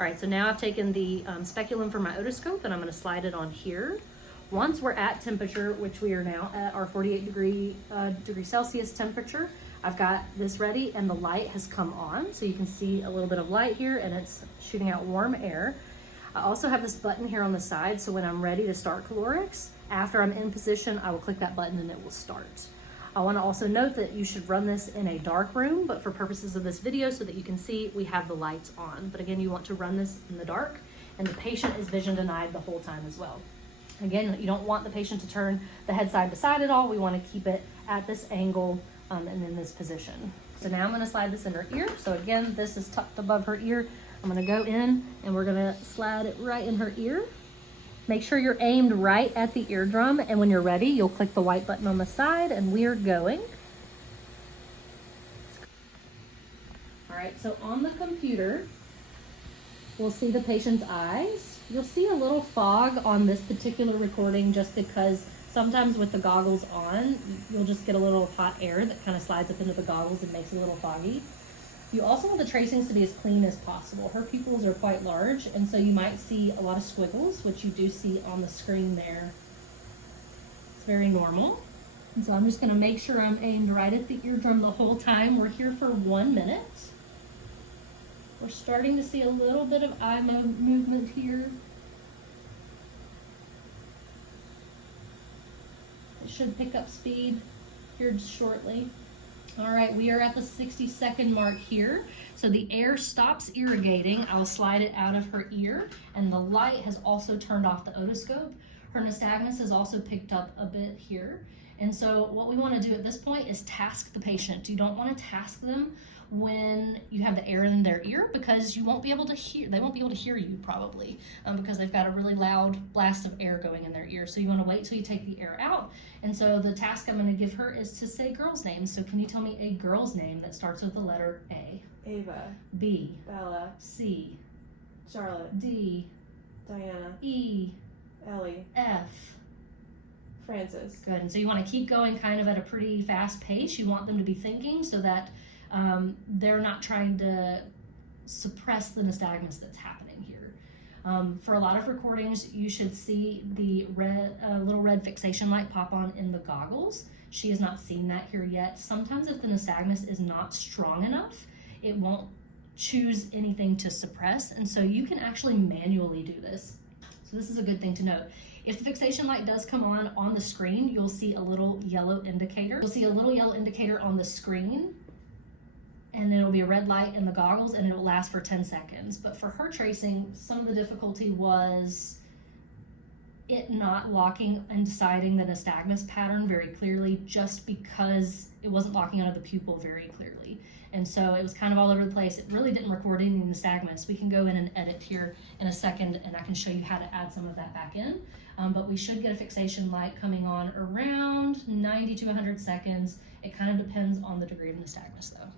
All right, so now I've taken the speculum from my otoscope and I'm gonna slide it on here. Once we're at temperature, which we are now at our 48 degree Celsius temperature, I've got this ready and the light has come on. So you can see a little bit of light here and it's shooting out warm air. I also have this button here on the side, so when I'm ready to start calorics, after I'm in position, I will click that button and it will start. I want to also note that you should run this in a dark room, but for purposes of this video, so that you can see, we have the lights on. But again, you want to run this in the dark, and the patient is vision denied the whole time as well. Again, you don't want the patient to turn the head side to side at all. We want to keep it at this angle and in this position. So now I'm going to slide this in her ear. So again, this is tucked above her ear. I'm going to go in and we're going to slide it right in her ear. Make sure you're aimed right at the eardrum, and when you're ready, you'll click the white button on the side and we're going. All right, so on the computer, we'll see the patient's eyes. You'll see a little fog on this particular recording just because sometimes with the goggles on, you'll just get a little hot air that kind of slides up into the goggles and makes it a little foggy. You also want the tracings to be as clean as possible. Her pupils are quite large, and so you might see a lot of squiggles, which you do see on the screen there. It's very normal. And so I'm just gonna make sure I'm aimed right at the eardrum the whole time. We're here for 1 minute. We're starting to see a little bit of eye movement here. It should pick up speed here shortly. All right, we are at the 60-second mark here. So the air stops irrigating. I'll slide it out of her ear, and the light has also turned off the otoscope. Her nystagmus has also picked up a bit here. And so what we want to do at this point is task the patient. You don't want to task them when you have the air in their ear, because you won't be able to hear, they won't be able to hear you probably, because they've got a really loud blast of air going in their ear. So you want to wait till you take the air out. And so the task I'm going to give her is to say girls' names. So can you tell me a girl's name that starts with the letter A? Ava. B. Bella. C. Charlotte. D. Diana. E. Ellie. F. Francis. Good. And so you want to keep going kind of at a pretty fast pace. You want them to be thinking so that they're not trying to suppress the nystagmus that's happening here. For a lot of recordings, you should see the little red fixation light pop on in the goggles. She has not seen that here yet. Sometimes if the nystagmus is not strong enough, it won't choose anything to suppress, and so you can actually manually do this. So this is a good thing to note. If the fixation light does come on the screen, you'll see a little yellow indicator. You'll see a little yellow indicator on the screen, and it'll be a red light in the goggles, and it'll last for 10 seconds. But for her tracing, some of the difficulty was it not locking and deciding the nystagmus pattern very clearly, just because it wasn't locking onto the pupil very clearly. And so it was kind of all over the place. It really didn't record any nystagmus. We can go in and edit here in a second, and I can show you how to add some of that back in. But we should get a fixation light coming on around 90 to 100 seconds. It kind of depends on the degree of nystagmus though.